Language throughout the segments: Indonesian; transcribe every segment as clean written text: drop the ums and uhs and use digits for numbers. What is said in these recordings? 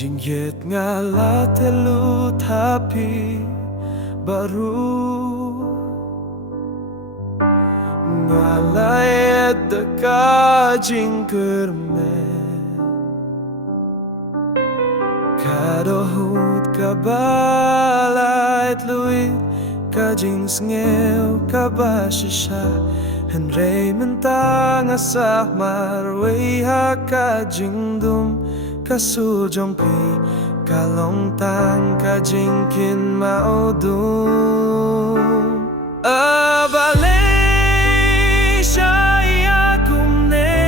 Jinggit ngala telu tapi baru ngalayat deka jingkermen kadohut kabalait luit kajing sngew kabashisha henrei mentang asah marwei hakajing dum kasujong pi kalong tang kajing kin maudum abalay siya kumne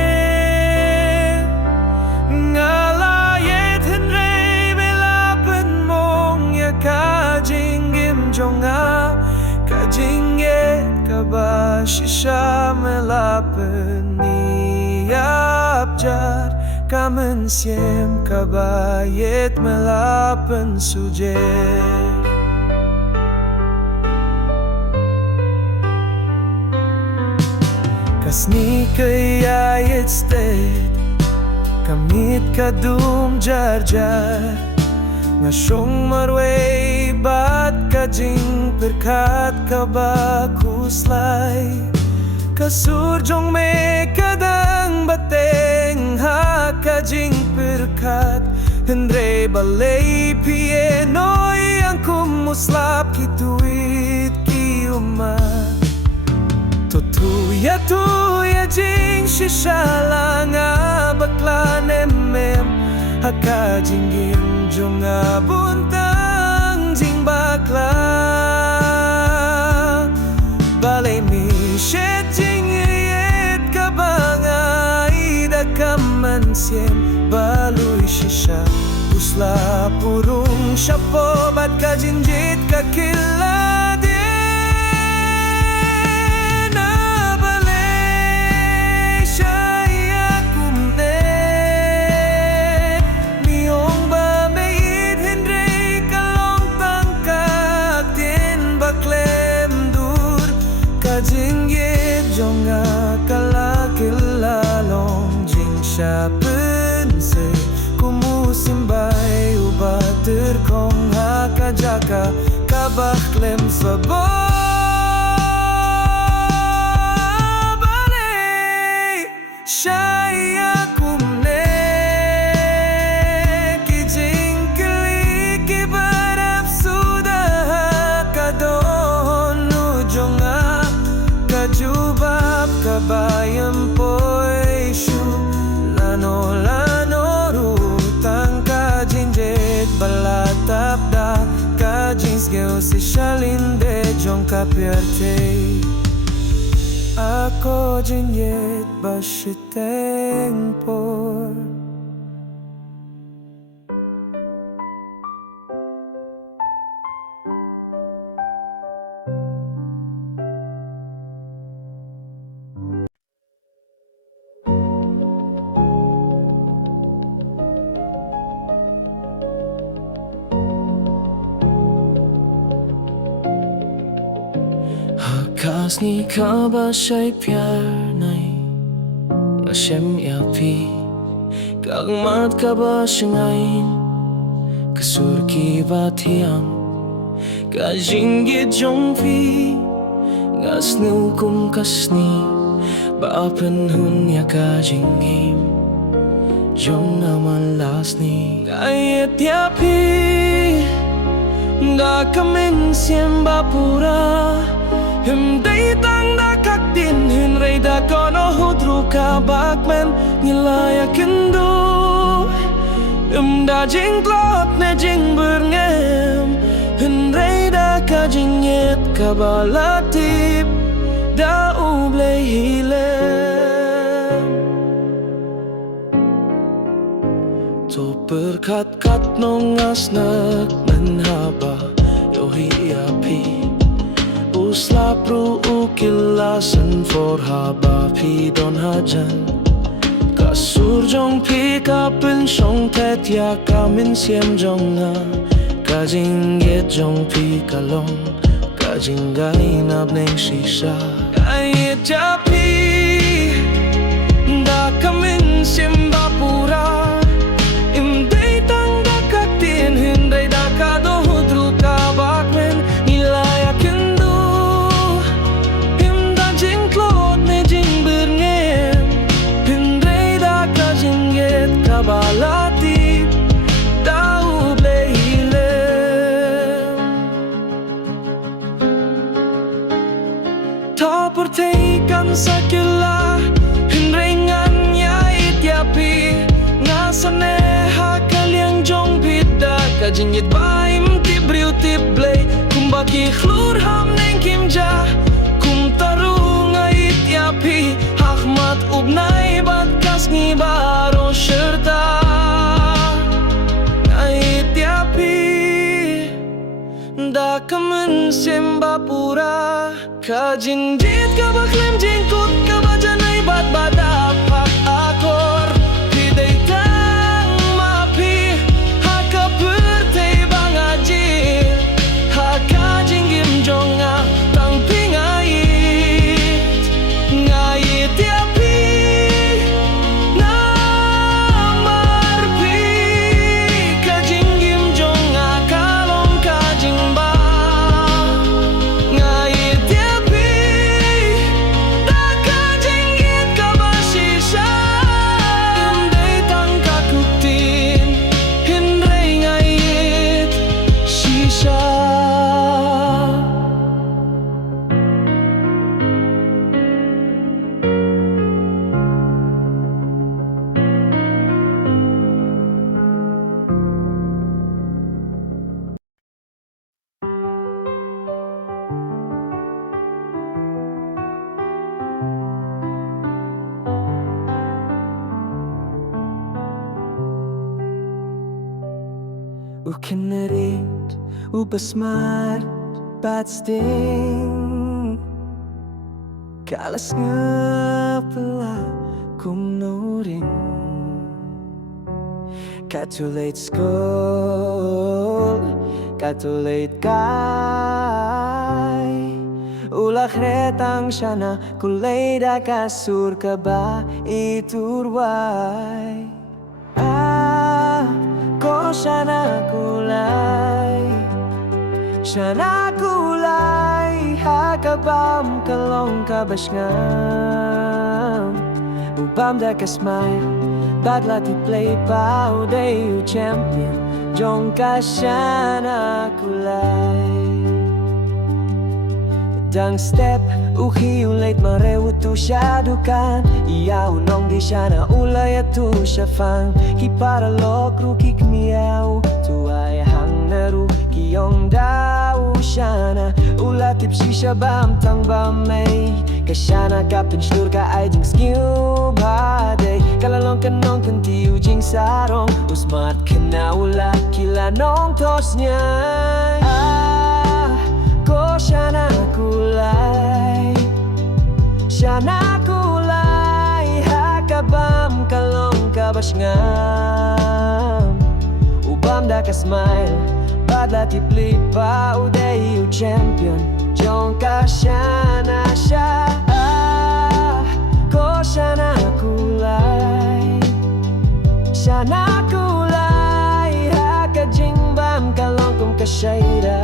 ngalayet henrei belapen mong ya kajing gimjonga kajing yet kabashisha melapen niabjar kamen siem kabayet melapen suje kasni kayayet state kamit kadum jar-jar ngasyong marway bat kajing perkat kabakuslay kasurjong me kadang bateng hakajing perkat henre balay pienoy ang kumuslap kituit kiumat tuya jing shishalang bakla nemem hakajing gimjong buntang jing bakla balay mi shet jing yet kabanga ida kaman siem baluy shisha usla purung syapo bat kajinjit kakila jinggit jonga kalakilalong jing siya pense kumusimbay ubat terkong hakajaka kabaklem sabo balay siya kumne kijing kili kibarap sudah kadon nujonga kajubab kabayam poy shu lano rutang kajinjet balatap da kajins geo si shalinde jong kapiarte ako jinjet bashiteng por kasni kaba siya'y pyar nay Nashem yapi Kagmat kaba siya'y Kasurki batiyang Kajinggit jong pi Gasni hukum kasni Baapan hun ya kajinggim Jong naman lasni Kayet yapi Da kamen siem bapura Himday tang dakak din hinray da kono hudru ka bakmen ngilaya kendo da jing klot ne jing berngem hinray da ka jinget ka balatip da ublay hilem to perkat-kat nong asnak menhaba yohi api usla pru ukilasan for haba pi don hajan kasur jong pi kapin shong tet ya kamin siem jong na kajinget jong pi kalong kajingay nab neng shisha kayet japi da kamin siem bapura imday tang da jingit baim tibriu tiblay kumbaki khlur ham neng kimja kum taru ngait yapi hakmat ubnai bat kasngi baro serta ngait yapi da kamen sembapura kajinjit kabaklem jingkut kabajanai bat badap hak akor pidai tang mapi haka bertei bangajir haka jinggim jonga tang pingait ngait yapi namarpi kajinggim jonga kalong kajingba ngait yapi taka jinggit kabasisa imday tang kakutin hinray ngait sisa. Ukinarit, upasmart, batsting kalas nga pala kumnurin katulate school, katulate kay ulak retang sana kulay da kasur ka ba iturway ko sana kulay hakabam kalong kabasngam ubam da ka smile badla ti play pa uday u champion jong ka sana kulay dang step uhi ulait marewut tu siya dukan iyaw nong di siya na ulay at tu siya fang hipara lokru kikmiyaw tu ay hang naru kiyong daw siya na ulatip si siya bam tang bam may kasya na kapin slur ka ay jing skill baday kalalong kanong kanti ujing sarong usmat ka na ulat kila nong tos niya ko siya na kulay hakabam kalong kabasngam ubam da ka smile badla ti play pa uday u champion jong ka siya na ko siya na kulay hakajingbam kalong kum kasyayra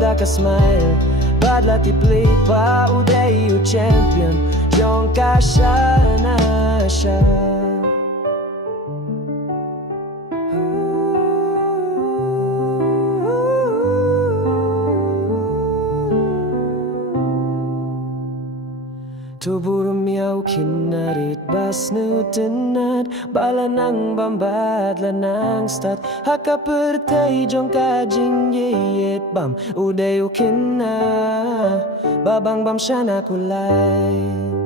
da ka smile badla ti play pa uday u champion jong ka siya na siya. Tuburum yaw kinarit bas nutenat bala nang bambadla nang stat haka pertay jong ka jingyet bam uday ukina babang bam siya na kulay